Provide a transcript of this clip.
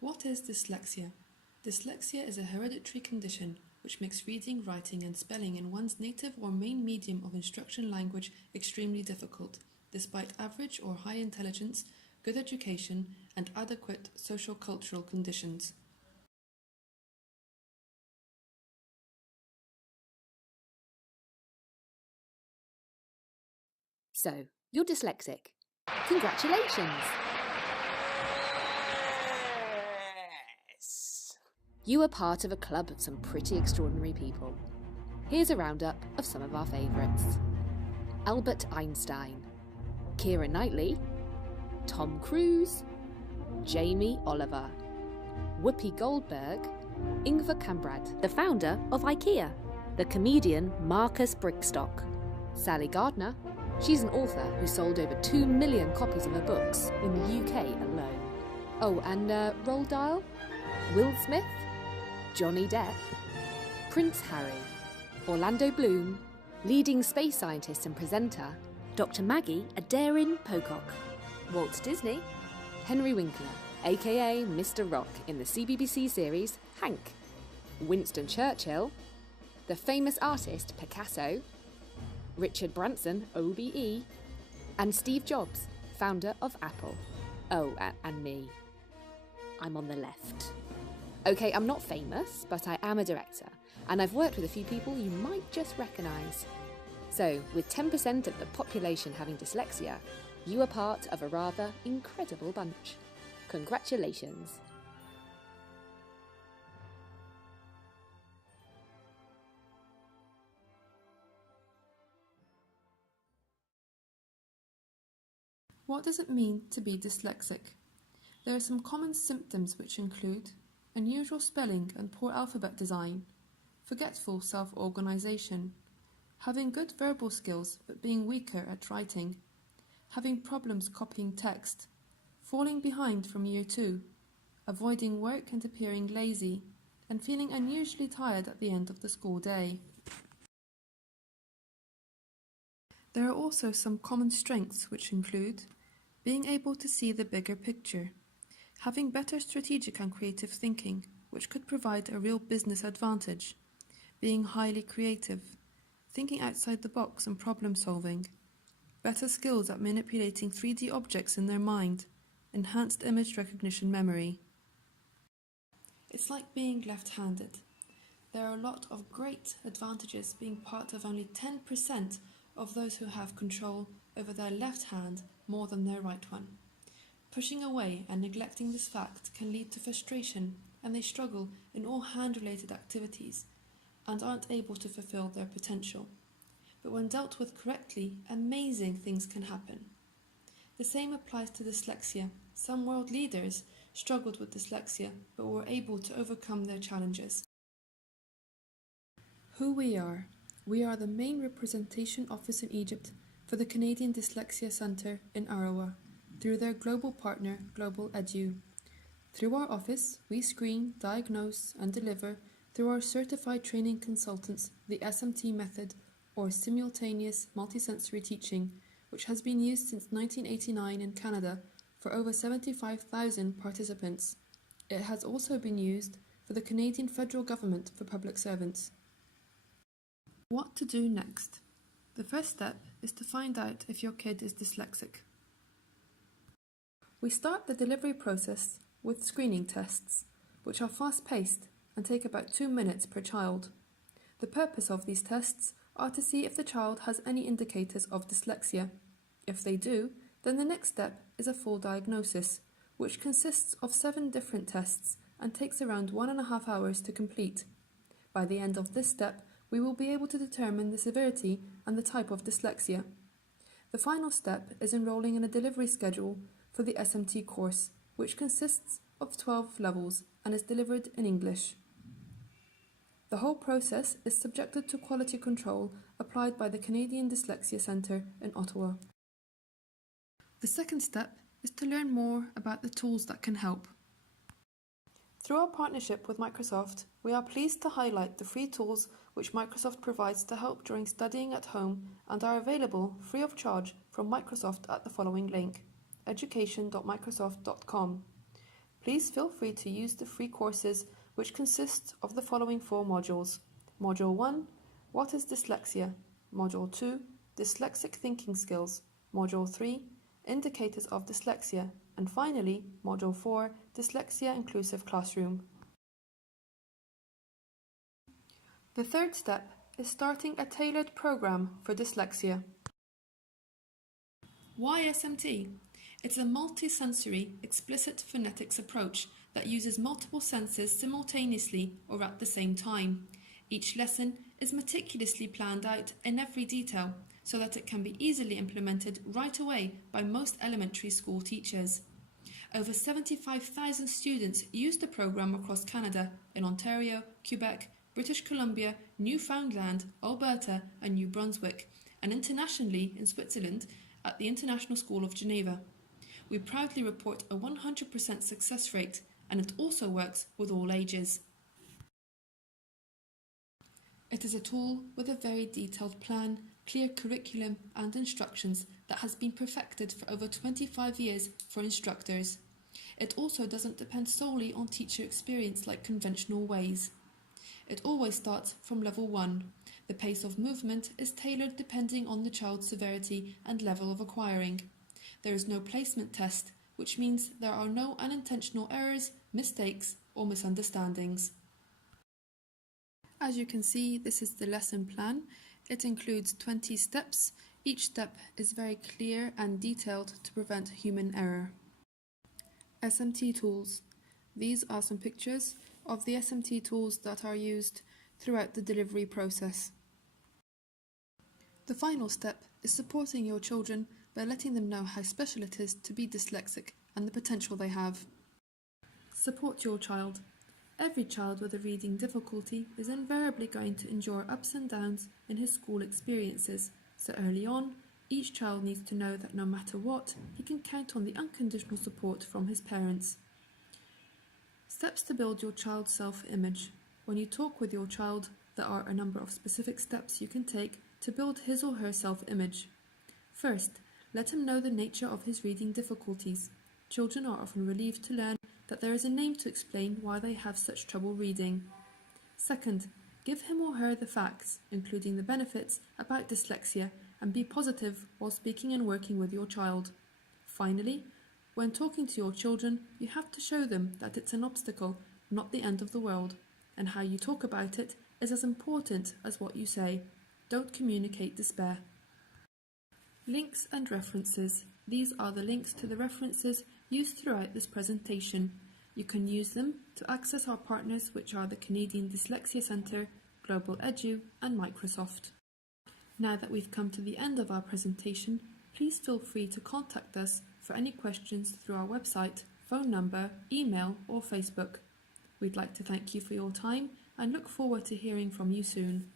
What is dyslexia? Dyslexia is a hereditary condition which makes reading, writing, and spelling in one's native or main medium of instruction language extremely difficult, despite average or high intelligence, good education, and adequate social-cultural conditions. So, you're dyslexic. Congratulations! Yes! You are part of a club of some pretty extraordinary people. Here's a roundup of some of our favourites. Albert Einstein, Keira Knightley, Tom Cruise, Jamie Oliver, Whoopi Goldberg, Ingvar Kamprad, the founder of IKEA, the comedian Marcus Brigstock, Sally Gardner. She's an author who sold over 2 million copies of her books in the UK alone. Oh, and Roald Dahl, Will Smith, Johnny Depp, Prince Harry, Orlando Bloom, leading space scientist and presenter, Dr. Maggie Adarin Pocock, Walt Disney, Henry Winkler, aka Mr. Rock in the CBBC series Hank, Winston Churchill, the famous artist Picasso, Richard Branson, OBE, and Steve Jobs, founder of Apple. Oh, and me. I'm on the left. Okay, I'm not famous, but I am a director, and I've worked with a few people you might just recognise. So, with 10% of the population having dyslexia, you are part of a rather incredible bunch. Congratulations. What does it mean to be dyslexic? There are some common symptoms which include unusual spelling and poor alphabet design, forgetful self-organisation, having good verbal skills but being weaker at writing, having problems copying text, falling behind from year 2, avoiding work and appearing lazy, and feeling unusually tired at the end of the school day. There are also some common strengths which include being able to see the bigger picture, having better strategic and creative thinking, which could provide a real business advantage, being highly creative, thinking outside the box and problem solving, better skills at manipulating 3D objects in their mind, enhanced image recognition memory. It's like being left-handed. There are a lot of great advantages being part of only 10% of those who have control over their left hand more than their right one. Pushing away and neglecting this fact can lead to frustration, and they struggle in all hand-related activities and aren't able to fulfill their potential. But when dealt with correctly, amazing things can happen. The same applies to dyslexia. Some world leaders struggled with dyslexia but were able to overcome their challenges. Who we are. We are the main representation office in Egypt for the Canadian Dyslexia Centre in Arawa, through their global partner, Global Edu. Through our office, we screen, diagnose, and deliver, through our certified training consultants, the SMT method, or simultaneous multisensory teaching, which has been used since 1989 in Canada for over 75,000 participants. It has also been used for the Canadian federal government for public servants. What to do next? The first step is to find out if your kid is dyslexic. We start the delivery process with screening tests, which are fast-paced and take about 2 minutes per child. The purpose of these tests are to see if the child has any indicators of dyslexia. If they do, then the next step is a full diagnosis, which consists of 7 different tests and takes around 1.5 hours to complete. By the end of this step, we will be able to determine the severity and the type of dyslexia. The final step is enrolling in a delivery schedule for the SMT course, which consists of 12 levels and is delivered in English. The whole process is subjected to quality control applied by the Canadian Dyslexia Centre in Ottawa. The second step is to learn more about the tools that can help. Through our partnership with Microsoft, we are pleased to highlight the free tools which Microsoft provides to help during studying at home and are available free of charge from Microsoft at the following link: education.microsoft.com. Please feel free to use the free courses, which consist of the following 4 modules. Module 1, What is Dyslexia? Module 2, Dyslexic Thinking Skills. Module 3, Indicators of Dyslexia. And finally, Module 4, Dyslexia Inclusive Classroom. The third step is starting a tailored program for dyslexia. Why SMT? It's a multi-sensory, explicit phonetics approach that uses multiple senses simultaneously or at the same time. Each lesson is meticulously planned out in every detail so that it can be easily implemented right away by most elementary school teachers. Over 75,000 students use the program across Canada, in Ontario, Quebec, British Columbia, Newfoundland, Alberta and New Brunswick, and internationally in Switzerland at the International School of Geneva. We proudly report a 100% success rate, and it also works with all ages. It is a tool with a very detailed plan, clear curriculum and instructions that has been perfected for over 25 years for instructors. It also doesn't depend solely on teacher experience like conventional ways. It always starts from level 1. The pace of movement is tailored depending on the child's severity and level of acquiring. There is no placement test, which means there are no unintentional errors, mistakes, or misunderstandings. As you can see, this is the lesson plan. It includes 20 steps. Each step is very clear and detailed to prevent human error. SMT tools. These are some pictures of the SMT tools that are used throughout the delivery process. The final step is supporting your children by letting them know how special it is to be dyslexic and the potential they have. Support your child. Every child with a reading difficulty is invariably going to endure ups and downs in his school experiences, so early on, each child needs to know that no matter what, he can count on the unconditional support from his parents. Steps to build your child's self-image. When you talk with your child, there are a number of specific steps you can take to build his or her self-image. First, let him know the nature of his reading difficulties. Children are often relieved to learn that there is a name to explain why they have such trouble reading. Second, give him or her the facts, including the benefits about dyslexia, and be positive while speaking and working with your child. Finally, when talking to your children, you have to show them that it's an obstacle, not the end of the world, and how you talk about it is as important as what you say. Don't communicate despair. Links and references. These are the links to the references used throughout this presentation. You can use them to access our partners, which are the Canadian Dyslexia Centre, Global Edu and Microsoft. Now that we've come to the end of our presentation, please feel free to contact us for any questions through our website, phone number, email or Facebook. We'd like to thank you for your time and look forward to hearing from you soon.